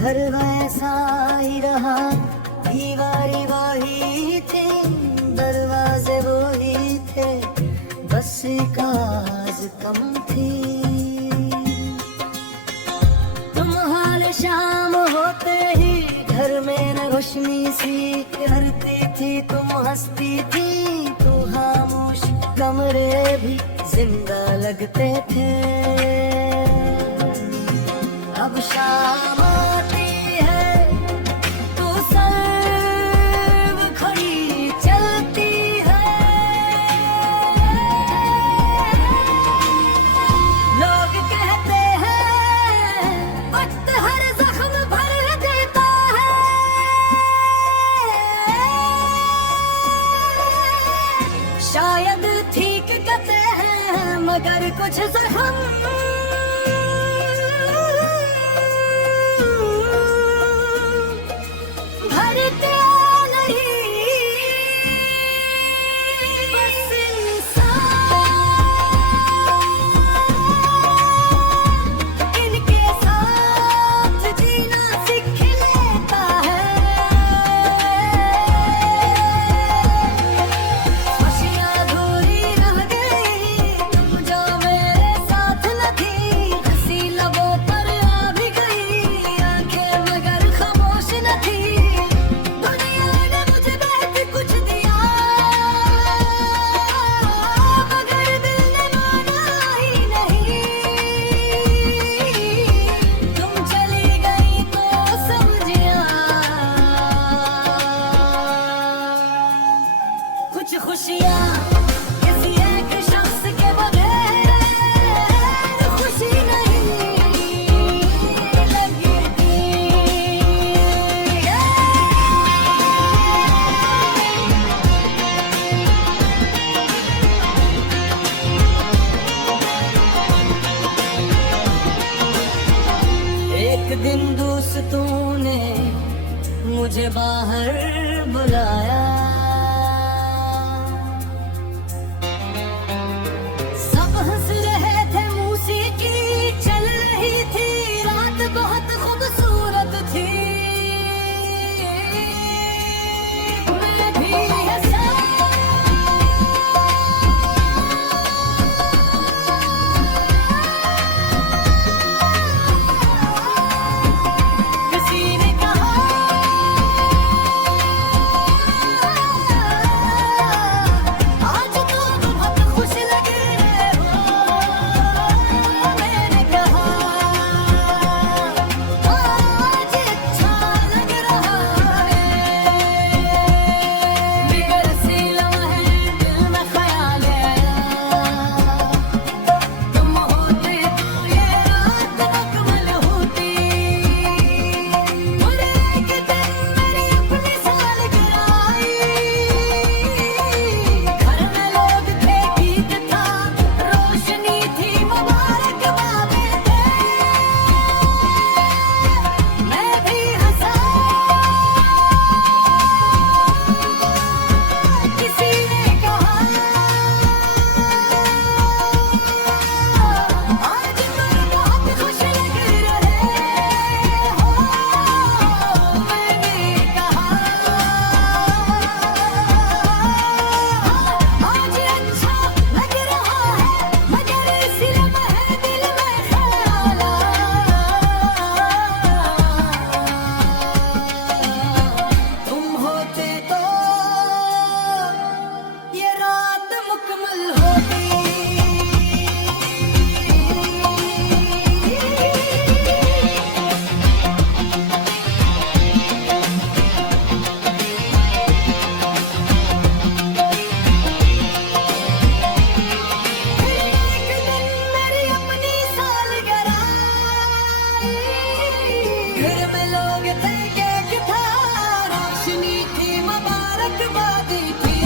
घर वैसा ही रहा, दीवारी वही थी, दरवाजे वही थे, बस एक आवाज कम थी। तुम हाल शाम होते ही घर में न रोशनी सी करती थी, तुम हंसती थी तो खामोश कमरे भी जिंदा लगते थे। अब शाम आती है तो सर्व खड़ी चलती है, लोग कहते हैं वक्त हर जख्म भर देता है। शायद ठीक कहते हैं मगर कुछ जख्म भरते नहीं। बस इंसान इनके साथ जीना सीख लेता है। खुशियाँ अधूरी रह गई तुम जो मेरे साथ न थी, हंसी लबों पर आ भी गई आंखें मगर खामोश न थी। दुनिया ने मुझे बहुत कुछ दिया मगर दिल ने माना ही नहीं। तुम चली गई तो समझिया कुछ खुशियाँ किसी एक शख्स के बगैर खुशी नहीं लगती। एक दिन दोस्तों ने मुझे बाहर बुलाया, सब हंस रहे थे, मौसीकी चल रही थी, रात बहुत खूबसूरत थी। मैं भी हंसा किसी ने कहा आज तो बहुत खुश लग रहे हो। मैंने कहा आज अच्छा लग रहा है। बिगर सी लम्हे दिल में ख्याल आया, तुम होते तो ये रात मुकम्मल होती। और एक दिन मेरी अपनी सालगिरह आई, घर में लोग थे, गीत था, रोशनी थी, मुबारकबादें थे। मैं भी हंसा किसी ने कहा आज तुम बहुत खुश लग रहे हो। मैंने कहा आज अच्छा लग रहा है मगर इस लम्हे दिल में ख्याल आया, तुम होते तो ये रात मुकम्मल होती। एक दिन मेरी अपनी सालगिरह आई, घर में लोग थे, केक था, रोशनी थी, मुबारकबादी थी।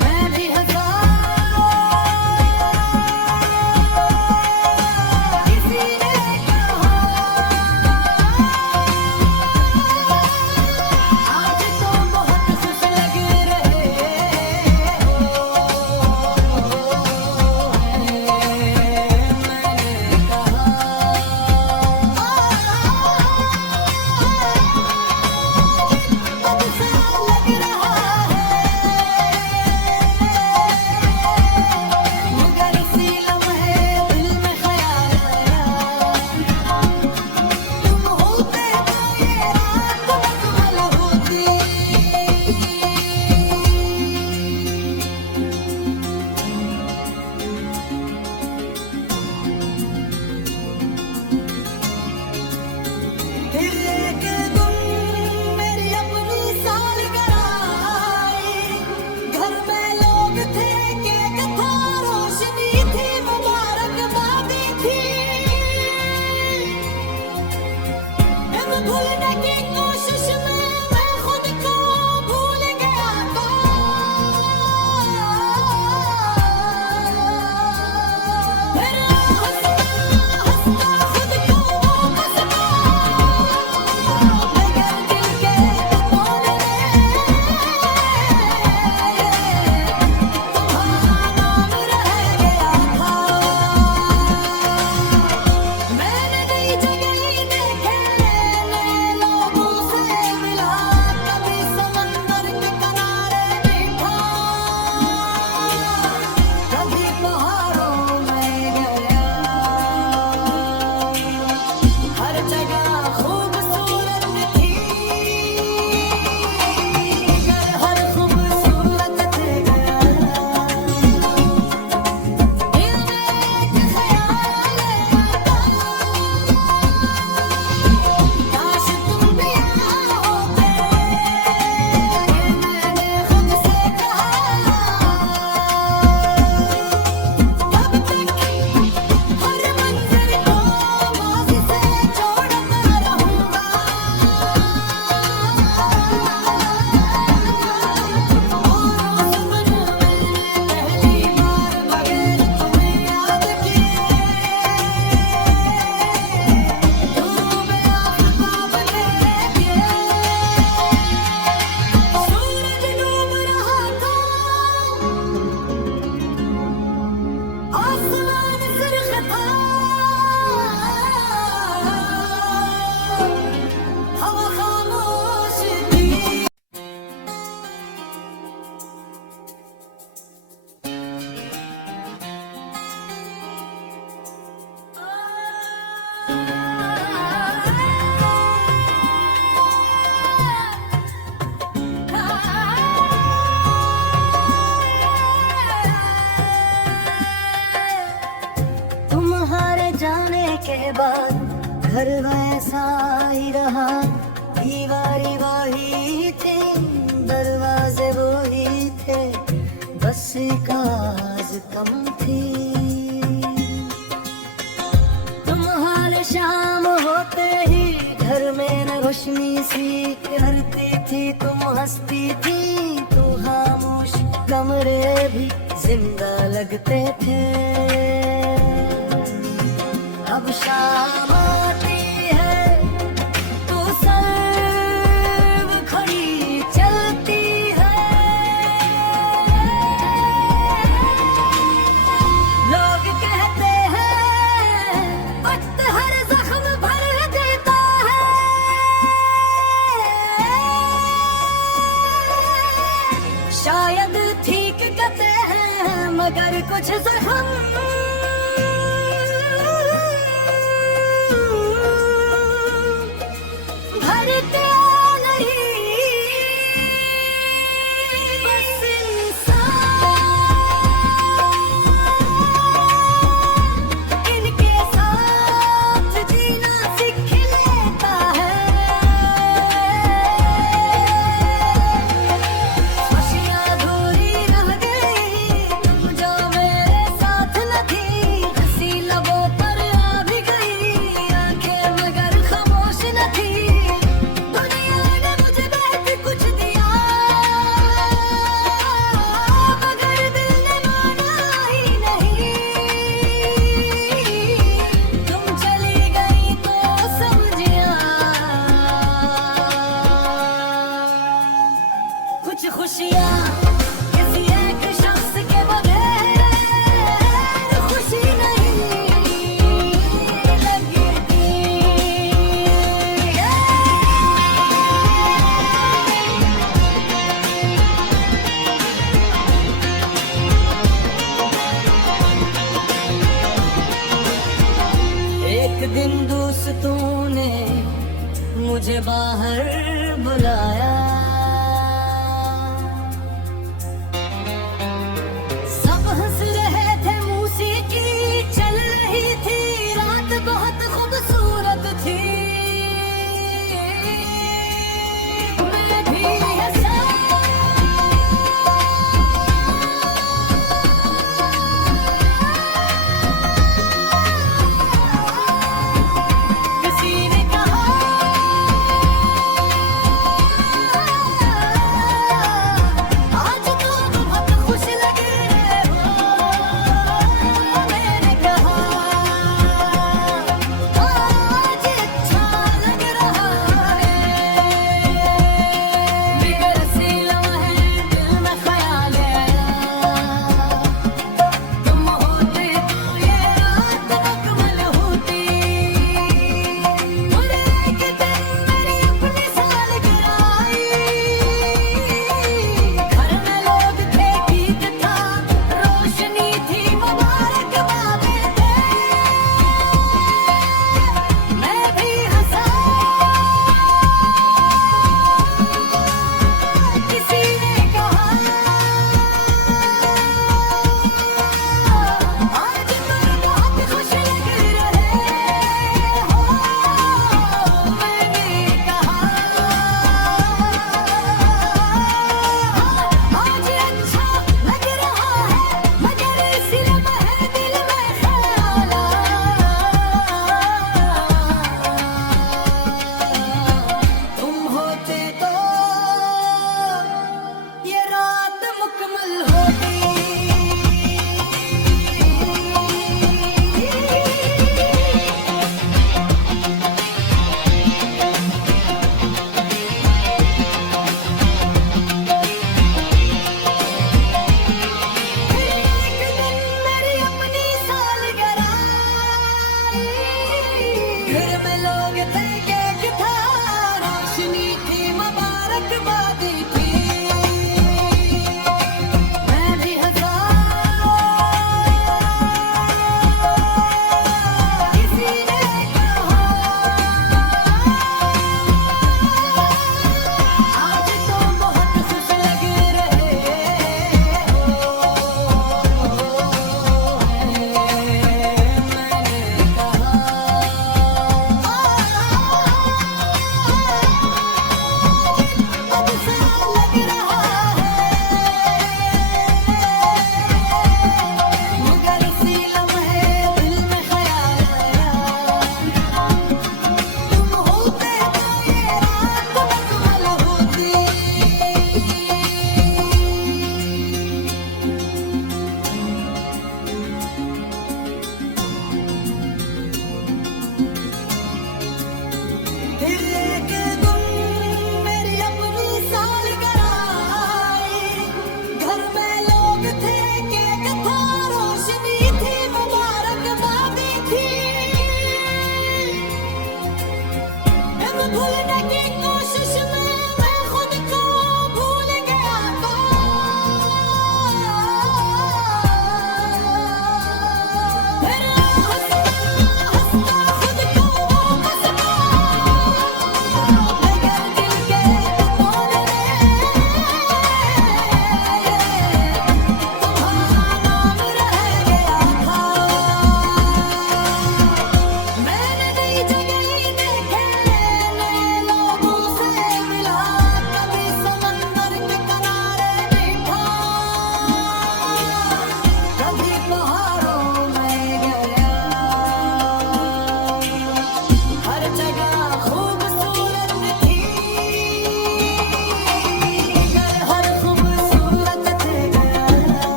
मैं भी हंसा किसी ने कहा आज तो बहुत खुश लग रहे हो। मैंने कहा घर वैसा ही रहा, दीवारी वही थी, दरवाजे वही थे, बस एक आवाज कम थी। तुम हर शाम होते ही घर में न रोशनी सी करती थी, तुम हंसती थी तो खामोश कमरे भी जिंदा लगते थे। अब शाम आती है तो सर्व खड़ी चलती है, लोग कहते हैं वक्त हर जख्म भर देता है। शायद ठीक कहते हैं मगर कुछ जख्म भरते नहीं। बस इंसान इनके साथ जीना सीख लेता है। खुशियाँ अधूरी रह गई, तुम जो मेरे साथ न थी, हंसी लबों पर आ भी गई, आंखें मगर खामोश न थी। दुनिया ने मुझे बहुत कुछ दिया मगर दिल ने माना ही नहीं। तुम चली गई तो समझिया कुछ खुशियाँ किसी एक शख्स के बगैर खुशी नहीं लगती। एक दिन दोस्तों ने मुझे बाहर बुलाया,